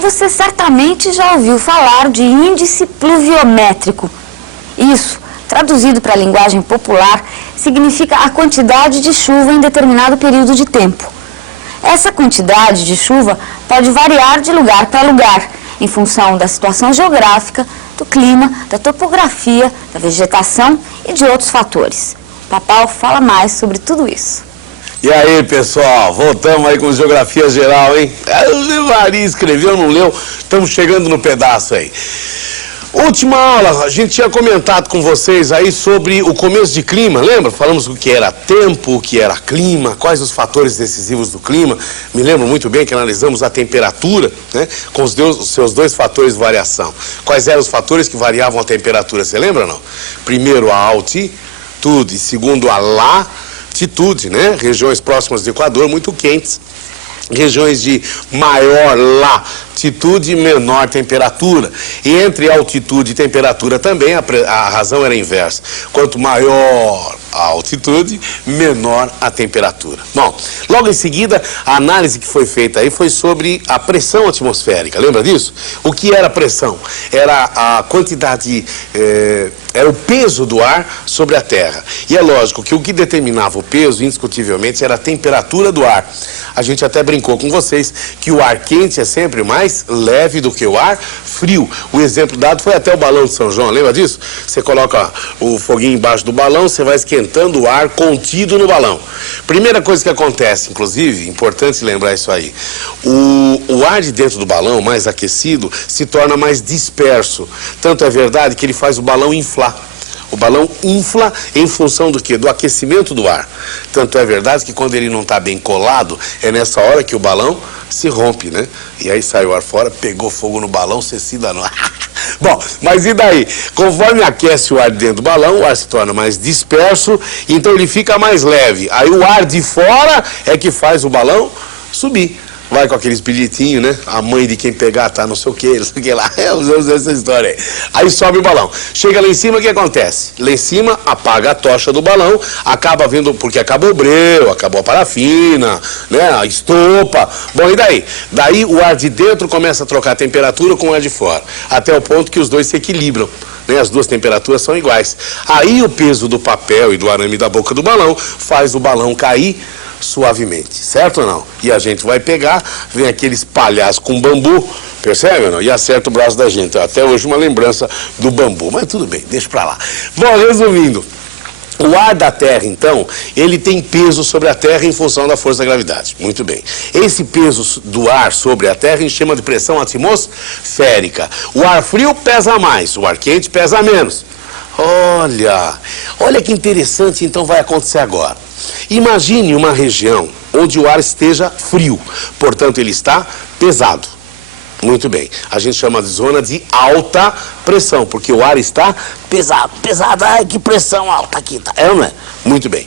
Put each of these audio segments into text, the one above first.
Você certamente já ouviu falar de índice pluviométrico. Isso, traduzido para a linguagem popular, significa a quantidade de chuva em determinado período de tempo. Essa quantidade de chuva pode variar de lugar para lugar, em função da situação geográfica, do clima, da topografia, da vegetação e de outros fatores. O Papal fala mais sobre tudo isso. E aí, pessoal, voltamos aí com Geografia Geral, hein? O Maria escreveu, não leu, estamos chegando no pedaço aí. Última aula, a gente tinha comentado com vocês aí sobre o começo de clima, lembra? Falamos o que era tempo, o que era clima, quais os fatores decisivos do clima. Me lembro muito bem que analisamos a temperatura, né? Com os seus dois fatores de variação. Quais eram os fatores que variavam a temperatura, você lembra ou não? Primeiro a altitude, segundo a latitude, né? Regiões próximas do Equador muito quentes. Regiões de maior latitude e menor temperatura. E entre altitude e temperatura também a razão era inversa. Quanto maior a altitude, menor a temperatura. Bom, logo em seguida, a análise que foi feita aí foi sobre a pressão atmosférica. Lembra disso? O que era pressão? Era a quantidade, era o peso do ar sobre a Terra. E é lógico que o que determinava o peso, indiscutivelmente, era a temperatura do ar. A gente até brincou com vocês que o ar quente é sempre mais leve do que o ar frio. O exemplo dado foi até o balão de São João, lembra disso? Você coloca o foguinho embaixo do balão, você vai esquentando o ar contido no balão. Primeira coisa que acontece, inclusive, importante lembrar isso aí, o ar de dentro do balão, mais aquecido, se torna mais disperso. Tanto é verdade que ele faz o balão inflar. O balão infla em função do quê? Do aquecimento do ar. Tanto é verdade que quando ele não está bem colado, é nessa hora que o balão se rompe, né? E aí sai o ar fora, pegou fogo no balão, você se danou. Bom, mas e daí? Conforme aquece o ar dentro do balão, o ar se torna mais disperso, então ele fica mais leve. Aí o ar de fora é que faz o balão subir. Vai com aqueles bilhetinhos, né? A mãe de quem pegar tá não sei o que lá. Usamos essa história aí. Aí sobe o balão. Chega lá em cima, o que acontece? Lá em cima, apaga a tocha do balão, acaba vendo, porque acabou o breu, acabou a parafina, né? A estopa. Bom, e daí? Daí o ar de dentro começa a trocar a temperatura com o ar de fora. Até o ponto que os dois se equilibram. As duas temperaturas são iguais. Aí o peso do papel e do arame da boca do balão faz o balão cair suavemente, certo ou não? E a gente vai pegar, vem aqueles palhaços com bambu, percebe ou não? E acerta o braço da gente. Até hoje uma lembrança do bambu, mas tudo bem, deixa pra lá. Bom, resumindo, o ar da Terra, então, ele tem peso sobre a Terra em função da força da gravidade. Muito bem. Esse peso do ar sobre a Terra a gente chama de pressão atmosférica. O ar frio pesa mais, o ar quente pesa menos. Olha que interessante, então vai acontecer agora. Imagine uma região onde o ar esteja frio, portanto ele está pesado. Muito bem, a gente chama de zona de alta pressão, porque o ar está pesado, ai que pressão alta aqui, tá? É ou não é? Muito bem.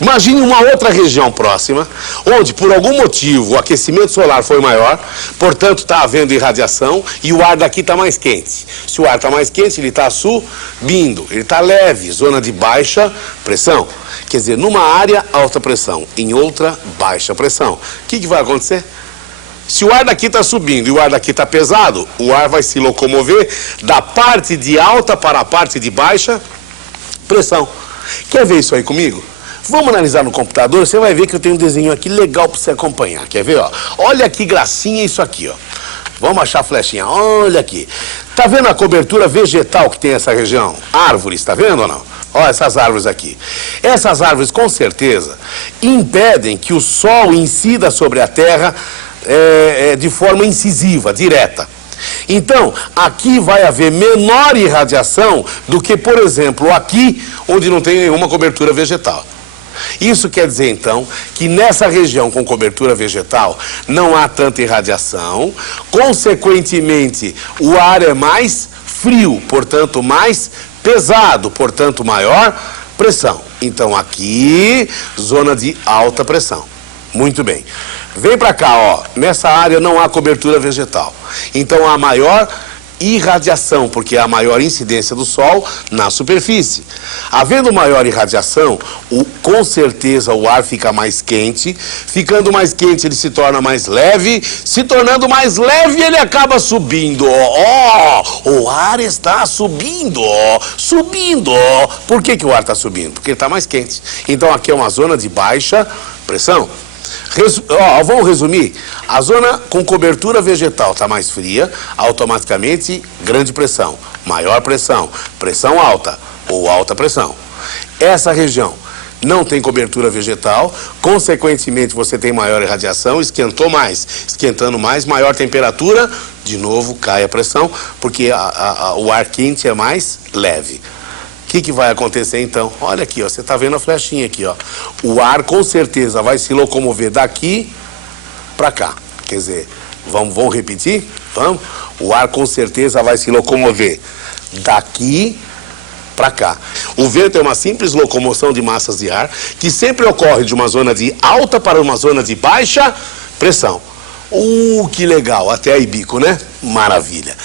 Imagine uma outra região próxima, onde por algum motivo o aquecimento solar foi maior, portanto está havendo irradiação e o ar daqui está mais quente. Se o ar está mais quente, ele está subindo, ele está leve, zona de baixa pressão. Quer dizer, numa área, alta pressão, em outra, baixa pressão. O que vai acontecer? Se o ar daqui está subindo e o ar daqui está pesado, o ar vai se locomover da parte de alta para a parte de baixa pressão. Quer ver isso aí comigo? Vamos analisar no computador, você vai ver que eu tenho um desenho aqui legal para você acompanhar. Quer ver? Ó? Olha que gracinha isso aqui, ó. Vamos achar a flechinha, olha aqui. Tá vendo a cobertura vegetal que tem essa região? Árvores, tá vendo ou não? Olha essas árvores aqui. Essas árvores, com certeza, impedem que o sol incida sobre a Terra de forma incisiva, direta. Então, aqui vai haver menor irradiação do que, por exemplo, aqui, onde não tem nenhuma cobertura vegetal. Isso quer dizer, então, que nessa região com cobertura vegetal não há tanta irradiação, consequentemente, o ar é mais frio, portanto, mais pesado, portanto, maior pressão. Então, aqui, zona de alta pressão. Muito bem. Vem para cá, ó. Nessa área não há cobertura vegetal. Então, há maior irradiação, porque é a maior incidência do Sol na superfície. Havendo maior irradiação, com certeza o ar fica mais quente. Ficando mais quente, ele se torna mais leve. Se tornando mais leve, ele acaba subindo. O ar está subindo, subindo. Por que o ar está subindo? Porque ele está mais quente. Então aqui é uma zona de baixa pressão. Vamos resumir. A zona com cobertura vegetal está mais fria, automaticamente grande pressão, maior pressão, pressão alta ou alta pressão. Essa região não tem cobertura vegetal, consequentemente você tem maior irradiação, esquentou mais, esquentando mais, maior temperatura, de novo cai a pressão, porque o ar quente é mais leve. O que vai acontecer então? Olha aqui, ó, você está vendo a flechinha aqui, ó. O ar com certeza vai se locomover daqui para cá. Quer dizer, vamos repetir? Vamos? O ar com certeza vai se locomover daqui para cá. O vento é uma simples locomoção de massas de ar que sempre ocorre de uma zona de alta para uma zona de baixa pressão. Que legal, até aí bico, né? Maravilha.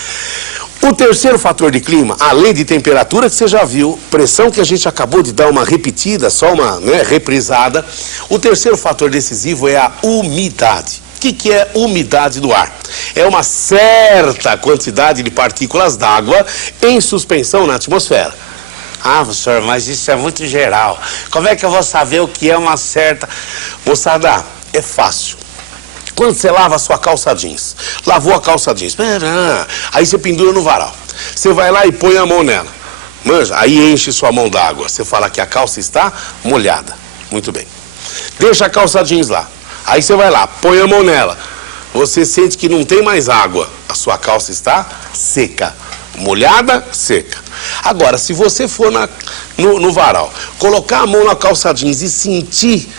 O terceiro fator de clima, além de temperatura, que você já viu, pressão que a gente acabou de dar uma repetida, só uma reprisada, o terceiro fator decisivo é a umidade. O que é umidade do ar? É uma certa quantidade de partículas d'água em suspensão na atmosfera. Ah, professor, mas isso é muito geral. Como é que eu vou saber o que é uma certa... Moçada, é fácil. Quando você lava a sua calça jeans, lavou a calça jeans, aí você pendura no varal. Você vai lá e põe a mão nela. Manja, aí enche sua mão d'água. Você fala que a calça está molhada. Muito bem. Deixa a calça jeans lá. Aí você vai lá, põe a mão nela. Você sente que não tem mais água. A sua calça está seca. Molhada, seca. Agora, se você for no varal, colocar a mão na calça jeans e sentir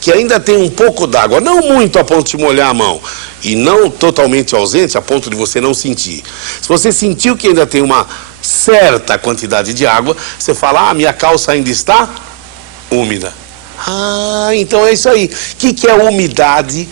que ainda tem um pouco d'água, não muito a ponto de molhar a mão, e não totalmente ausente a ponto de você não sentir. Se você sentiu que ainda tem uma certa quantidade de água, você fala, minha calça ainda está úmida. Então é isso aí. O que é a umidade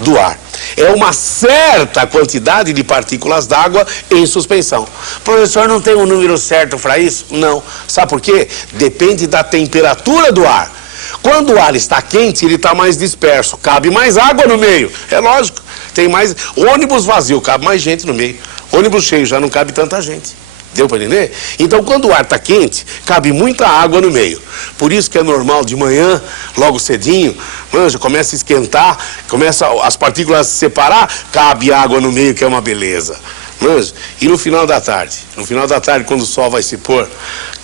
do ar? É uma certa quantidade de partículas d'água em suspensão. Professor, não tem um número certo para isso? Não. Sabe por quê? Depende da temperatura do ar. Quando o ar está quente, ele está mais disperso. Cabe mais água no meio. É lógico. Tem mais... Ônibus vazio, cabe mais gente no meio. Ônibus cheio, já não cabe tanta gente. Deu para entender? Então, quando o ar está quente, cabe muita água no meio. Por isso que é normal de manhã, logo cedinho, manja, começa a esquentar, começa as partículas a se separar, cabe água no meio, que é uma beleza. Manja, e no final da tarde, quando o sol vai se pôr,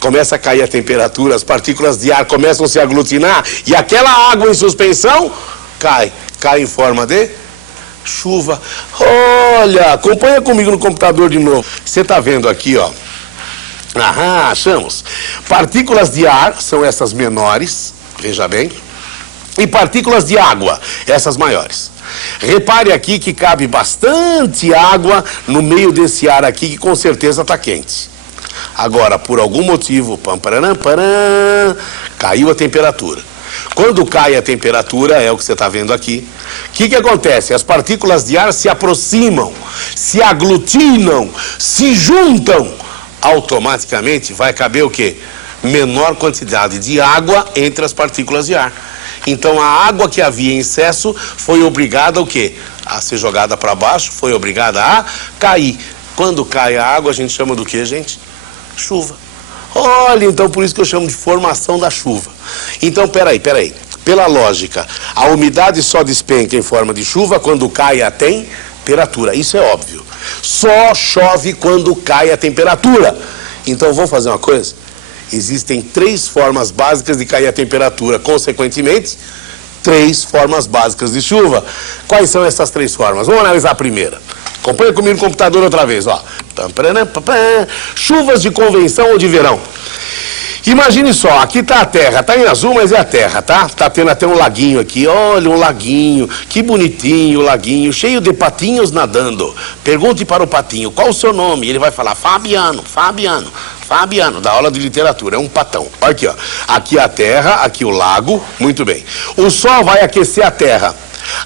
começa a cair a temperatura, as partículas de ar começam a se aglutinar e aquela água em suspensão cai em forma de chuva. Olha, acompanha comigo no computador de novo. Você está vendo aqui, ó. Achamos. Partículas de ar são essas menores, veja bem, e partículas de água, essas maiores. Repare aqui que cabe bastante água no meio desse ar aqui, que com certeza está quente. Agora, por algum motivo, caiu a temperatura. Quando cai a temperatura, é o que você está vendo aqui, o que acontece? As partículas de ar se aproximam, se aglutinam, se juntam. Automaticamente vai caber o quê? Menor quantidade de água entre as partículas de ar. Então a água que havia em excesso foi obrigada o quê? A ser jogada para baixo, foi obrigada a cair. Quando cai a água, a gente chama do quê, gente? Chuva. Olha, então por isso que eu chamo de formação da chuva. Então, peraí. Pela lógica, a umidade só despenca em forma de chuva quando cai a temperatura. Isso é óbvio. Só chove quando cai a temperatura. Então, vamos fazer uma coisa? Existem 3 formas básicas de cair a temperatura. Consequentemente, 3 formas básicas de chuva. Quais são essas 3 formas? Vamos analisar a primeira. Acompanha comigo no computador outra vez, ó. Chuvas de convenção ou de verão. Imagine só, aqui está a Terra, está em azul, mas é a Terra, tá? Está tendo até um laguinho aqui, olha um laguinho, que bonitinho o laguinho, cheio de patinhos nadando. Pergunte para o patinho, qual o seu nome? Ele vai falar, Fabiano, da aula de literatura, é um patão. Olha aqui, ó, aqui a Terra, aqui o lago, muito bem. O Sol vai aquecer a Terra.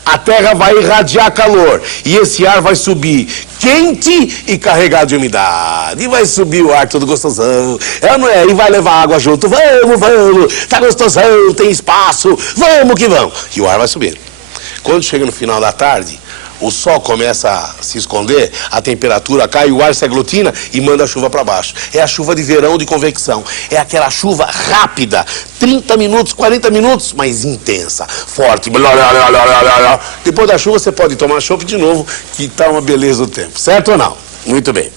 A Terra vai irradiar calor e esse ar vai subir quente e carregado de umidade. E vai subir o ar todo gostosão. É, não é? E vai levar água junto. Vamos, tá gostosão, tem espaço, vamos que vamos. E o ar vai subir. Quando chega no final da tarde, o sol começa a se esconder, a temperatura cai, o ar se aglutina e manda a chuva para baixo. É a chuva de verão de convecção. É aquela chuva rápida, 30 minutos, 40 minutos, mas intensa, forte. Depois da chuva você pode tomar chopp de novo, que tá uma beleza o tempo. Certo ou não? Muito bem.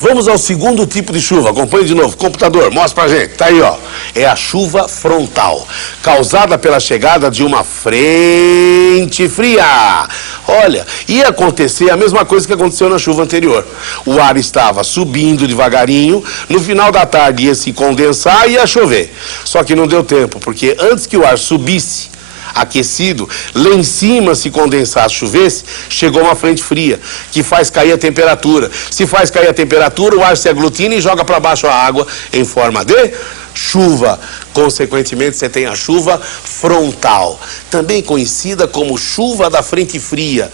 Vamos ao segundo tipo de chuva. Acompanhe de novo. Computador, mostra pra gente. Tá aí, ó. É a chuva frontal, causada pela chegada de uma frente fria. Olha, ia acontecer a mesma coisa que aconteceu na chuva anterior. O ar estava subindo devagarinho, no final da tarde ia se condensar e ia chover. Só que não deu tempo, porque antes que o ar subisse, aquecido, lá em cima se condensasse, chovesse, chegou uma frente fria, que faz cair a temperatura. Se faz cair a temperatura, o ar se aglutina e joga para baixo a água em forma de chuva. Consequentemente, você tem a chuva frontal, também conhecida como chuva da frente fria.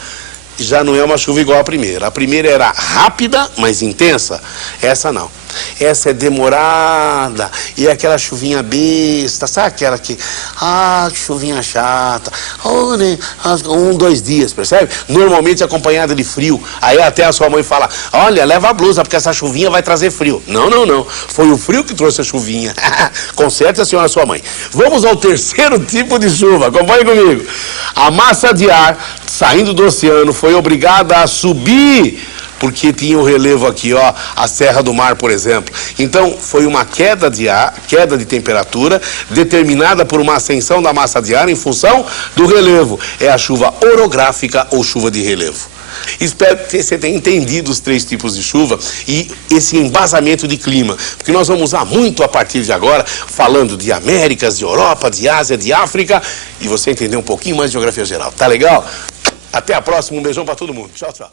Já não é uma chuva igual à primeira. A primeira era rápida, mas intensa. Essa não. Essa é demorada. E é aquela chuvinha besta. Sabe aquela que... Ah, que chuvinha chata. Oh, né? 1, 2 dias, percebe? Normalmente acompanhada de frio. Aí até a sua mãe fala, olha, leva a blusa, porque essa chuvinha vai trazer frio. Não, não, não. Foi o frio que trouxe a chuvinha. Conserte a senhora sua mãe. Vamos ao terceiro tipo de chuva. Acompanhe comigo. A massa de ar saindo do oceano foi obrigada a subir, porque tinha o relevo aqui, ó, a Serra do Mar, por exemplo. Então, foi uma queda de ar, queda de temperatura, determinada por uma ascensão da massa de ar em função do relevo. É a chuva orográfica ou chuva de relevo. Espero que você tenha entendido os 3 tipos de chuva e esse embasamento de clima, porque nós vamos usar muito a partir de agora, falando de Américas, de Europa, de Ásia, de África, e você entender um pouquinho mais de geografia geral. Tá legal? Até a próxima, um beijão para todo mundo. Tchau, tchau.